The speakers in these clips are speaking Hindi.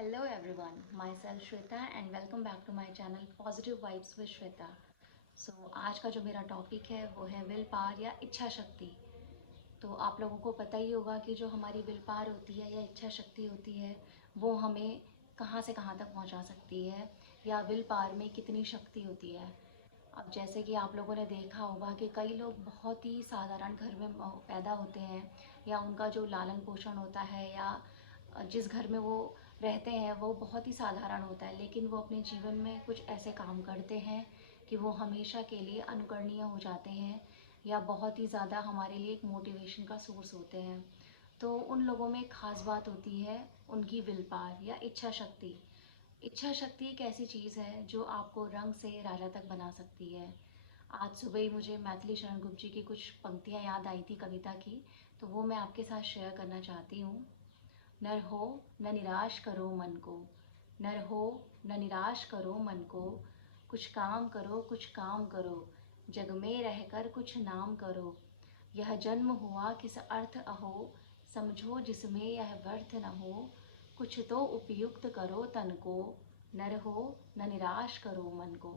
Hello everyone, myself Shweta and welcome back to my channel Positive Vibes with Shweta. आज का जो मेरा टॉपिक है वो है विल पावर या इच्छा शक्ति। तो आप लोगों को पता ही होगा कि जो हमारी विल पावर होती है या इच्छा शक्ति होती है वो हमें कहाँ से कहाँ तक पहुँचा सकती है या विल पावर में कितनी शक्ति होती है। अब जैसे कि आप लोगों ने देखा होगा कि कई लोग बहुत ही साधारण घर में पैदा होते हैं या उनका जो लालन पोषण होता है या जिस घर में वो रहते हैं वो बहुत ही साधारण होता है, लेकिन वो अपने जीवन में कुछ ऐसे काम करते हैं कि वो हमेशा के लिए अनुकरणीय हो जाते हैं या बहुत ही ज़्यादा हमारे लिए एक मोटिवेशन का सोर्स होते हैं। तो उन लोगों में एक ख़ास बात होती है उनकी विल पावर या इच्छा शक्ति। इच्छा शक्ति एक ऐसी चीज़ है जो आपको रंग से राजा तक बना सकती है। आज सुबह ही मुझे मैथिली शरण गुप्त जी की कुछ पंक्तियाँ याद आई थी कविता की, तो वो मैं आपके साथ शेयर करना चाहती हूँ। नर हो न निराश करो मन को, नर हो न निराश करो मन को, कुछ काम करो कुछ काम करो, जग में रहकर कुछ नाम करो। यह जन्म हुआ किस अर्थ अहो, समझो जिसमें यह व्यर्थ न हो। कुछ तो उपयुक्त करो तन को, नर हो न निराश करो मन को।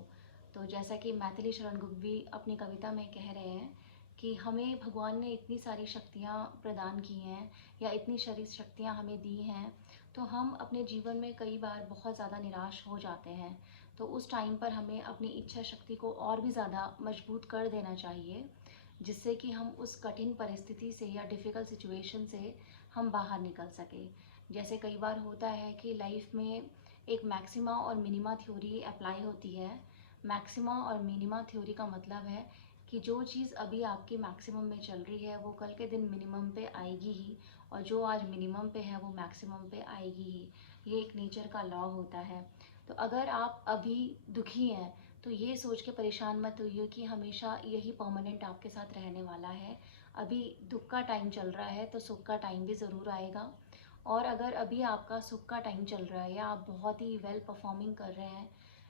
तो जैसा कि मैथिली शरण गुप्त भी अपनी कविता में कह रहे हैं कि हमें भगवान ने इतनी सारी शक्तियाँ प्रदान की हैं या इतनी सारी शक्तियाँ हमें दी हैं, तो हम अपने जीवन में कई बार बहुत ज़्यादा निराश हो जाते हैं। तो उस टाइम पर हमें अपनी इच्छा शक्ति को और भी ज़्यादा मजबूत कर देना चाहिए, जिससे कि हम उस कठिन परिस्थिति से या डिफ़िकल्ट सिचुएशन से हम बाहर निकल सकें। जैसे कई बार होता है कि लाइफ में एक मैक्सिमा और मिनिमा थ्योरी अप्लाई होती है। मैक्सिमा और मिनिमा थ्योरी का मतलब है कि जो चीज़ अभी आपकी मैक्सिमम में चल रही है वो कल के दिन मिनिमम पे आएगी ही, और जो आज मिनिमम पे है वो मैक्सिमम पे आएगी ही। ये एक नेचर का लॉ होता है। तो अगर आप अभी दुखी हैं तो ये सोच के परेशान मत होइए कि हमेशा यही परमानेंट आपके साथ रहने वाला है। अभी दुख का टाइम चल रहा है तो सुख का टाइम भी ज़रूर आएगा। और अगर अभी आपका सुख का टाइम चल रहा है या आप बहुत ही वेल परफॉर्मिंग कर रहे हैं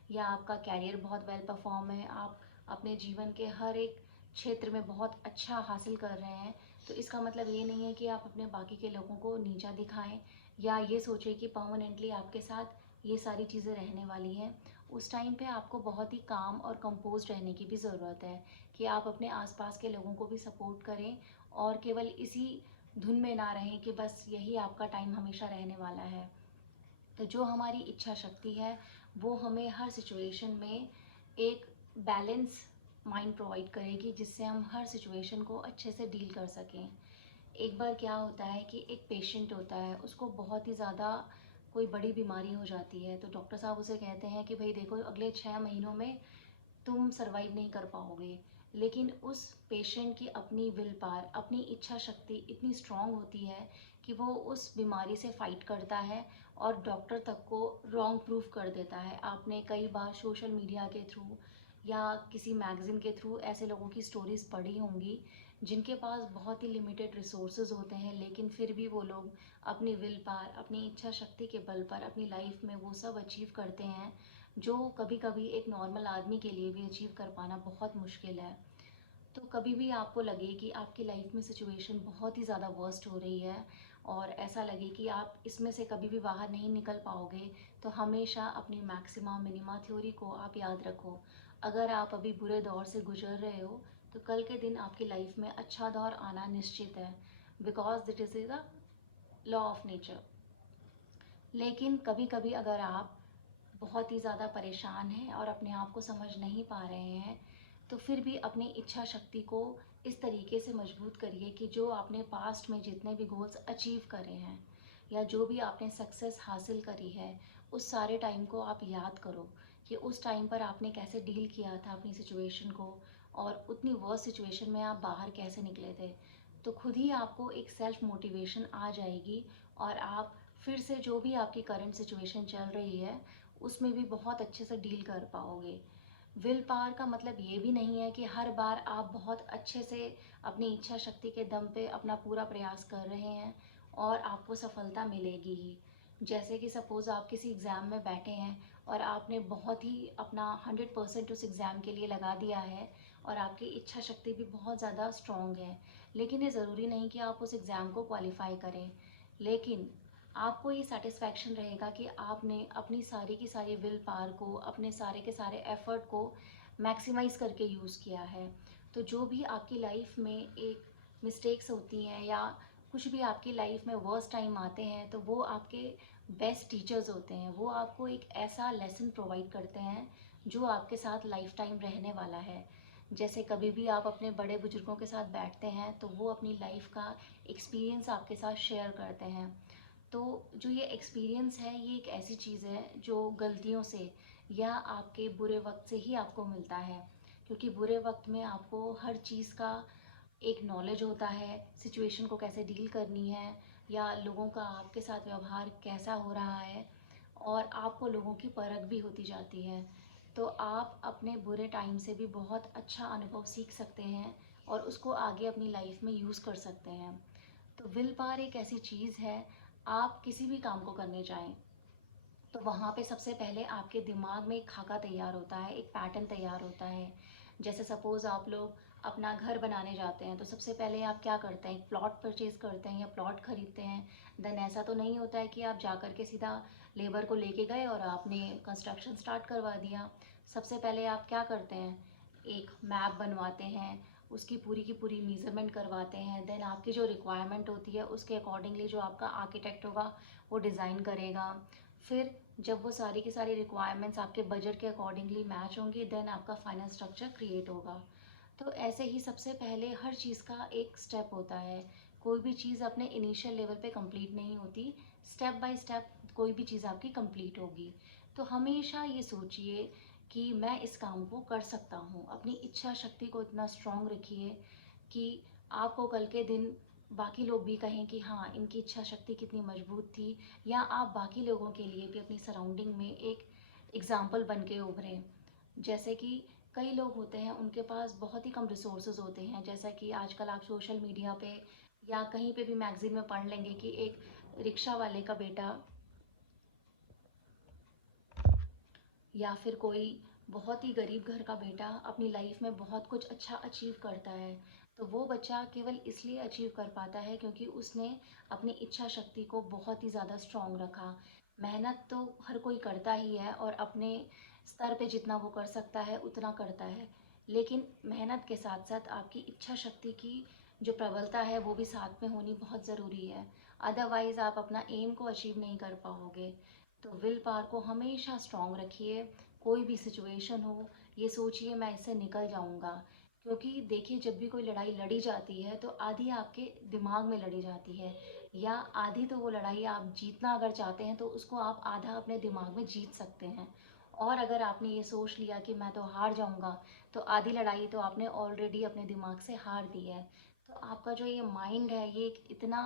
या आपका कैरियर बहुत वेल परफॉर्म है, आप अपने जीवन के हर एक क्षेत्र में बहुत अच्छा हासिल कर रहे हैं, तो इसका मतलब ये नहीं है कि आप अपने बाकी के लोगों को नीचा दिखाएं या ये सोचें कि परमानेंटली आपके साथ ये सारी चीज़ें रहने वाली हैं। उस टाइम पे आपको बहुत ही काम और कंपोज रहने की भी ज़रूरत है कि आप अपने आसपास के लोगों को भी सपोर्ट करें और केवल इसी धुन में ना रहें कि बस यही आपका टाइम हमेशा रहने वाला है। तो जो हमारी इच्छा शक्ति है वो हमें हर सिचुएशन में एक बैलेंस माइंड प्रोवाइड करेगी, जिससे हम हर सिचुएशन को अच्छे से डील कर सकें। एक बार क्या होता है कि एक पेशेंट होता है, उसको बहुत ही ज़्यादा कोई बड़ी बीमारी हो जाती है, तो डॉक्टर साहब उसे कहते हैं कि भाई देखो अगले 6 महीनों में तुम सरवाइव नहीं कर पाओगे। लेकिन उस पेशेंट की अपनी विल पावर, अपनी इच्छा शक्ति इतनी स्ट्रांग होती है कि वो उस बीमारी से फाइट करता है और डॉक्टर तक को रॉन्ग प्रूफ कर देता है। आपने कई बार सोशल मीडिया के थ्रू या किसी मैगज़ीन के थ्रू ऐसे लोगों की स्टोरीज़ पढ़ी होंगी जिनके पास बहुत ही लिमिटेड रिसोर्सेज होते हैं, लेकिन फिर भी वो लोग अपनी विल पावर, अपनी इच्छा शक्ति के बल पर अपनी लाइफ में वो सब अचीव करते हैं जो कभी कभी एक नॉर्मल आदमी के लिए भी अचीव कर पाना बहुत मुश्किल है। तो कभी भी आपको लगे कि आपकी लाइफ में सिचुएशन बहुत ही ज़्यादा वर्स्ट हो रही है और ऐसा लगे कि आप इसमें से कभी भी बाहर नहीं निकल पाओगे, तो हमेशा अपनी मैक्सिमा मिनिमा थ्योरी को आप याद रखो। अगर आप अभी बुरे दौर से गुजर रहे हो तो कल के दिन आपकी लाइफ में अच्छा दौर आना निश्चित है, because that is the law of nature. लेकिन कभी कभी अगर आप बहुत ही ज़्यादा परेशान हैं और अपने आप को समझ नहीं पा रहे हैं, तो फिर भी अपनी इच्छा शक्ति को इस तरीके से मजबूत करिए कि जो आपने पास्ट में जितने भी गोल्स अचीव करे हैं या जो भी आपने सक्सेस हासिल करी है, उस सारे टाइम को आप याद करो कि उस टाइम पर आपने कैसे डील किया था अपनी सिचुएशन को और उतनी वर्स्ट सिचुएशन में आप बाहर कैसे निकले थे। तो खुद ही आपको एक सेल्फ मोटिवेशन आ जाएगी और आप फिर से जो भी आपकी करंट सिचुएशन चल रही है उसमें भी बहुत अच्छे से डील कर पाओगे। विल पावर का मतलब ये भी नहीं है कि हर बार आप बहुत अच्छे से अपनी इच्छा शक्ति के दम पे अपना पूरा प्रयास कर रहे हैं और आपको सफलता मिलेगी ही। जैसे कि सपोज़ आप किसी एग्ज़ाम में बैठे हैं और आपने बहुत ही अपना 100% उस एग्ज़ाम के लिए लगा दिया है और आपकी इच्छा शक्ति भी बहुत ज़्यादा स्ट्रॉन्ग है, लेकिन ये ज़रूरी नहीं कि आप उस एग्ज़ाम को क्वालिफाई करें। लेकिन आपको ये सेटिस्फैक्शन रहेगा कि आपने अपनी सारी की सारी विल पावर को, अपने सारे के सारे एफर्ट को मैक्सिमाइज़ करके यूज़ किया है। तो जो भी आपकी लाइफ में एक मिस्टेक्स होती हैं या कुछ भी आपकी लाइफ में वर्स्ट टाइम आते हैं, तो वो आपके बेस्ट टीचर्स होते हैं। वो आपको एक ऐसा लेसन प्रोवाइड करते हैं जो आपके साथ लाइफ टाइम रहने वाला है। जैसे कभी भी आप अपने बड़े बुजुर्गों के साथ बैठते हैं तो वो अपनी लाइफ का एक्सपीरियंस आपके साथ शेयर करते हैं। तो जो ये एक्सपीरियंस है, ये एक ऐसी चीज़ है जो गलतियों से या आपके बुरे वक्त से ही आपको मिलता है, क्योंकि बुरे वक्त में आपको हर चीज़ का एक नॉलेज होता है, सिचुएशन को कैसे डील करनी है या लोगों का आपके साथ व्यवहार कैसा हो रहा है, और आपको लोगों की परख भी होती जाती है। तो आप अपने बुरे टाइम से भी बहुत अच्छा अनुभव सीख सकते हैं और उसको आगे अपनी लाइफ में यूज़ कर सकते हैं। तो विल पावर एक ऐसी चीज़ है, आप किसी भी काम को करने जाएं तो वहाँ पे सबसे पहले आपके दिमाग में एक खाका तैयार होता है, एक पैटर्न तैयार होता है। जैसे सपोज़ आप लोग अपना घर बनाने जाते हैं तो सबसे पहले आप क्या करते हैं, एक प्लॉट परचेज़ करते हैं या प्लॉट खरीदते हैं। देन ऐसा तो नहीं होता है कि आप जा कर के सीधा लेबर को लेके गए और आपने कंस्ट्रक्शन स्टार्ट करवा दिया। सबसे पहले आप क्या करते हैं, एक मैप बनवाते हैं, उसकी पूरी की पूरी मेज़रमेंट करवाते हैं। देन आपकी जो रिक्वायरमेंट होती है उसके अकॉर्डिंगली जो आपका आर्किटेक्ट होगा वो डिज़ाइन करेगा। फिर जब वो सारी की सारी रिक्वायरमेंट्स आपके बजट के अकॉर्डिंगली मैच होंगी, देन आपका फाइनल स्ट्रक्चर क्रिएट होगा। तो ऐसे ही सबसे पहले हर चीज़ का एक स्टेप होता है। कोई भी चीज़ अपने इनिशियल लेवल पे कंप्लीट नहीं होती, स्टेप बाय स्टेप कोई भी चीज़ आपकी कंप्लीट होगी। तो हमेशा ये सोचिए कि मैं इस काम को कर सकता हूँ। अपनी इच्छा शक्ति को इतना स्ट्रांग रखिए कि आपको कल के दिन बाकी लोग भी कहें कि हाँ, इनकी इच्छा शक्ति कितनी मजबूत थी, या आप बाकी लोगों के लिए भी अपनी सराउंडिंग में एक एग्ज़ाम्पल बन के उभरें। जैसे कि कई लोग होते हैं उनके पास बहुत ही कम रिसोर्सेज होते हैं, जैसा कि आजकल आप सोशल मीडिया पे या कहीं पे भी मैगज़ीन में पढ़ लेंगे कि एक रिक्शा वाले का बेटा या फिर कोई बहुत ही गरीब घर का बेटा अपनी लाइफ में बहुत कुछ अच्छा अचीव करता है। तो वो बच्चा केवल इसलिए अचीव कर पाता है क्योंकि उसने अपनी इच्छा शक्ति को बहुत ही ज़्यादा स्ट्रॉन्ग रखा। मेहनत तो हर कोई करता ही है और अपने स्तर पे जितना वो कर सकता है उतना करता है, लेकिन मेहनत के साथ साथ आपकी इच्छा शक्ति की जो प्रबलता है वो भी साथ में होनी बहुत ज़रूरी है। अदरवाइज़ आप अपना एम को अचीव नहीं कर पाओगे। तो विल पावर को हमेशा स्ट्रॉन्ग रखिए। कोई भी सिचुएशन हो, ये सोचिए मैं इससे निकल जाऊंगा। क्योंकि देखिए, जब भी कोई लड़ाई लड़ी जाती है तो आधी आपके दिमाग में लड़ी जाती है, या आधी तो वो लड़ाई आप जीतना अगर चाहते हैं तो उसको आप आधा अपने दिमाग में जीत सकते हैं। और अगर आपने ये सोच लिया कि मैं तो हार जाऊंगा, तो आधी लड़ाई तो आपने ऑलरेडी अपने दिमाग से हार दी है। तो आपका जो ये माइंड है, ये एक इतना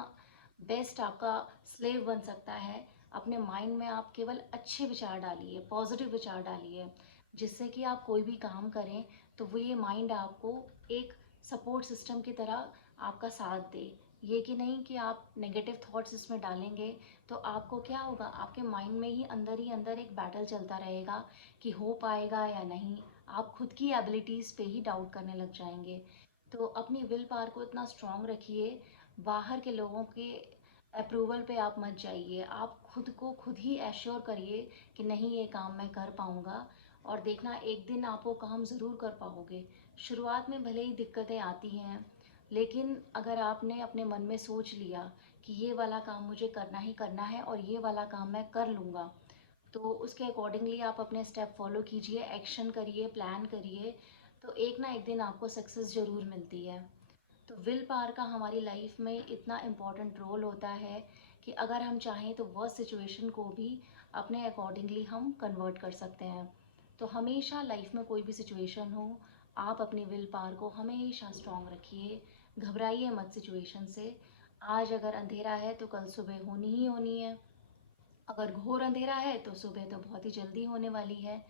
बेस्ट आपका स्लेव बन सकता है। अपने माइंड में आप केवल अच्छे विचार डालिए, पॉजिटिव विचार डालिए, जिससे कि आप कोई भी काम करें तो वो ये माइंड आपको एक सपोर्ट सिस्टम की तरह आपका साथ दे। ये कि नहीं कि आप नेगेटिव थॉट्स इसमें डालेंगे तो आपको क्या होगा, आपके माइंड में ही अंदर एक बैटल चलता रहेगा कि हो पाएगा या नहीं। आप खुद की एबिलिटीज़ पे ही डाउट करने लग जाएंगे। तो अपनी विल पावर को इतना स्ट्रांग रखिए, बाहर के लोगों के अप्रूवल पे आप मत जाइए। आप खुद को खुद ही एश्योर करिए कि नहीं, ये काम मैं कर पाऊँगा, और देखना एक दिन आप वो काम ज़रूर कर पाओगे। शुरुआत में भले ही दिक्कतें आती हैं, लेकिन अगर आपने अपने मन में सोच लिया कि ये वाला काम मुझे करना ही करना है और ये वाला काम मैं कर लूँगा, तो उसके अकॉर्डिंगली आप अपने स्टेप फॉलो कीजिए, एक्शन करिए, प्लान करिए, तो एक ना एक दिन आपको सक्सेस ज़रूर मिलती है। तो विल पावर का हमारी लाइफ में इतना इम्पोर्टेंट रोल होता है कि अगर हम चाहें तो वह सिचुएशन को भी अपने अकॉर्डिंगली हम कन्वर्ट कर सकते हैं। तो हमेशा लाइफ में कोई भी सिचुएशन हो, आप अपनी विल पावर को हमेशा स्ट्रॉन्ग रखिए। घबराइए मत सिचुएशन से। आज अगर अंधेरा है तो कल सुबह होनी ही होनी है। अगर घोर अंधेरा है तो सुबह तो बहुत ही जल्दी होने वाली है।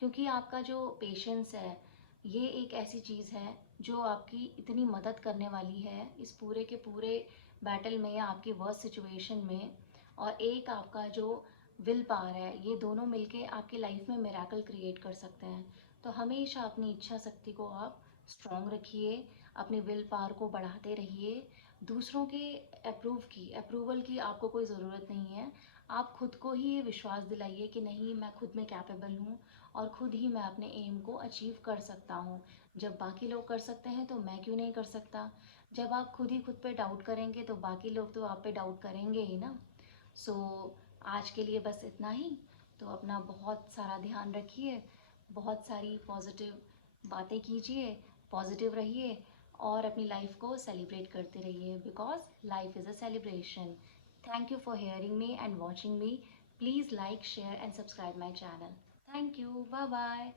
क्योंकि आपका जो पेशेंस है, ये एक ऐसी चीज़ है जो आपकी इतनी मदद करने वाली है इस पूरे के पूरे बैटल में या आपकी वर्स्ट सिचुएशन में। और एक आपका जो विल पावर है, ये दोनों मिलके आपकी लाइफ में मिराकल क्रिएट कर सकते हैं। तो हमेशा अपनी इच्छा शक्ति को आप स्ट्रॉन्ग रखिए, अपनी विल पावर को बढ़ाते रहिए। दूसरों के अप्रूवल की आपको कोई ज़रूरत नहीं है। आप खुद को ही ये विश्वास दिलाइए कि नहीं, मैं खुद में कैपेबल हूँ और खुद ही मैं अपने एम को अचीव कर सकता हूँ। जब बाकी लोग कर सकते हैं तो मैं क्यों नहीं कर सकता? जब आप खुद ही खुद पे डाउट करेंगे तो बाकी लोग तो आप पे डाउट करेंगे ही ना। सो आज के लिए बस इतना ही। तो अपना बहुत सारा ध्यान रखिए, बहुत सारी पॉजिटिव बातें कीजिए, पॉजिटिव रहिए और अपनी लाइफ को सेलिब्रेट करते रहिए, because life is a celebration. Thank you for hearing me and watching me. Please like, share and subscribe my channel. Thank you, bye bye.